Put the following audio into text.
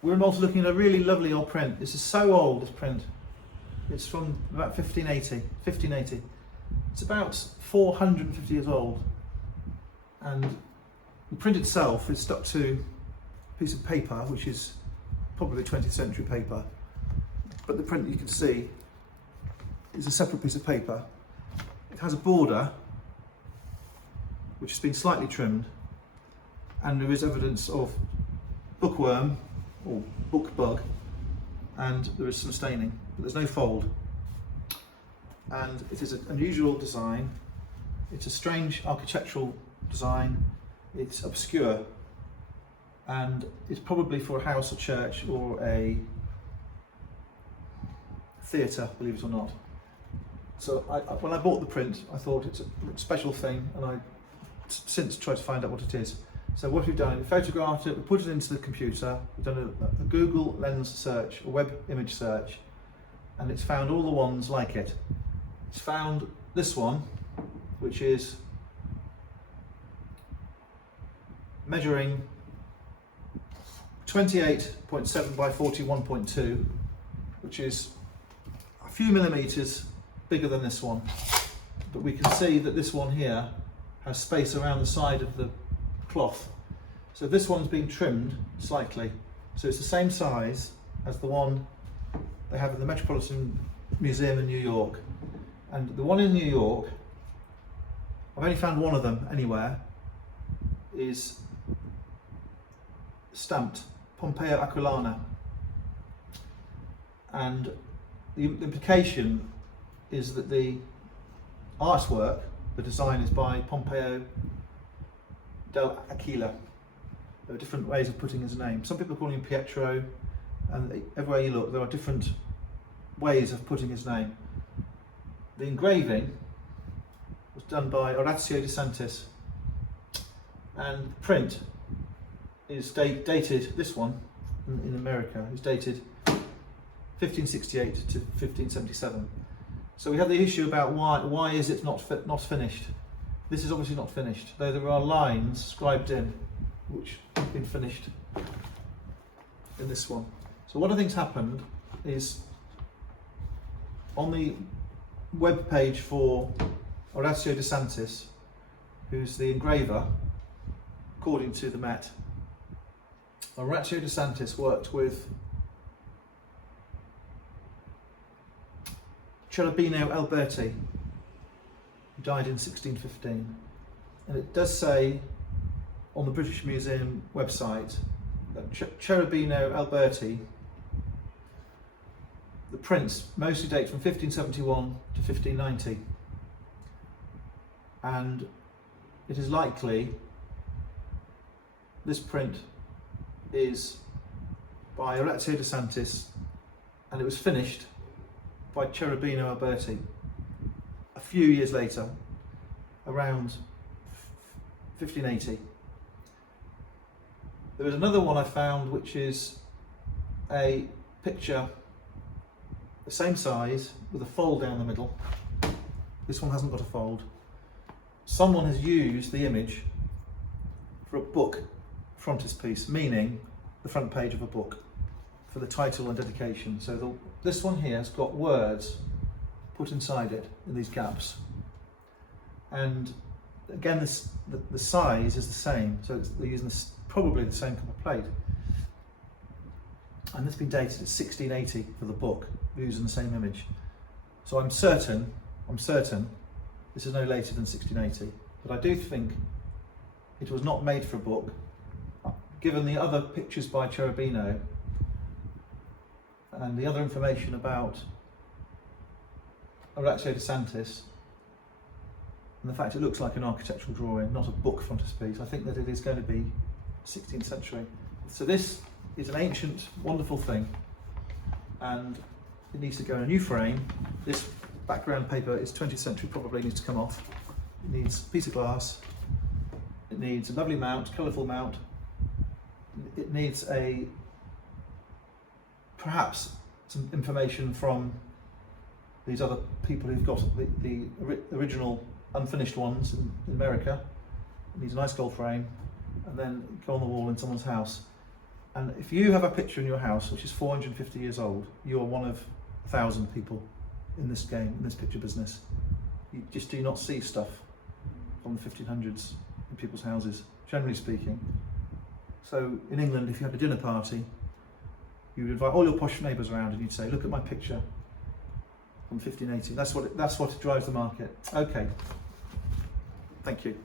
We're in Malta looking at a really lovely old print. This is so old, this print. It's from about 1580. It's about 450 years old. And the print itself is stuck to a piece of paper, which is probably 20th century paper. But the print you can see is a separate piece of paper. It has a border, which has been slightly trimmed, and there is evidence of bookworm or book bug, and there is some staining, but there's no fold. And it is an unusual design. It's a strange architectural design. It's obscure, and it's probably for a house, a church, or a theatre, believe it or not. So when I bought the print, I thought it's a special thing, and I since tried to find out what it is. So what we've done, we photographed it, we put it into the computer, we've done a Google Lens search, a web image search, and it's found all the ones like it. It's found this one, which is measuring 28.7 by 41.2, which is a few millimetres bigger than this one. But we can see that this one here has space around the side of the cloth. So this one's been trimmed slightly. So it's the same size as the one they have in the Metropolitan Museum in New York. And the one in New York, I've only found one of them anywhere, is stamped Pompeo Aquila. And the implication is that the artwork, the design, is by Pompeo dell'Aquila. There are different ways of putting his name. Some people call him Pietro, and everywhere you look there are different ways of putting his name. The engraving was done by Orazio de Santis, and the print is dated, this one in America is dated 1568 to 1577. So we have the issue about why is it not finished. This is obviously not finished, though there are lines scribed in which have been finished in this one. So what I think's happened is, on the web page for Orazio de Santis, who's the engraver, according to the Met, Orazio de Santis worked with Cherubino Alberti, who died in 1615. And it does say on the British Museum website that Cherubino Alberti, the prints mostly date from 1571 to 1590. And it is likely this print is by Orazio de Santis, and it was finished by Cherubino Alberti a few years later, around 1580. There is another one I found which is a picture the same size with a fold down the middle. This one hasn't got a fold. Someone has used the image for a book frontispiece, meaning the front page of a book, for the title and dedication. So this one here has got words put inside it in these gaps, and again the size is the same, so they're using probably the same kind of plate, and it's been dated at 1680 for the book, using the same image. So I'm certain this is no later than 1680, but I do think it was not made for a book, given the other pictures by Cherubino and the other information about Orazio de Santis, and the fact it looks like an architectural drawing, not a book frontispiece. I think that it is going to be 16th century. So this is an ancient, wonderful thing, and it needs to go in a new frame. This background paper is 20th century, probably needs to come off. It needs a piece of glass. It needs a lovely mount, colourful mount. It needs perhaps some information from these other people who've got the original unfinished ones in America. It needs a nice gold frame, and then go on the wall in someone's house. And if you have a picture in your house which is 450 years old, you are one of 1,000 people in this game, in this picture business. You just do not see stuff from the 1500s in people's houses, generally speaking. So in England, if you had a dinner party, you would invite all your posh neighbours around and you'd say, look at my picture from 1580. That's what drives the market. Okay, thank you.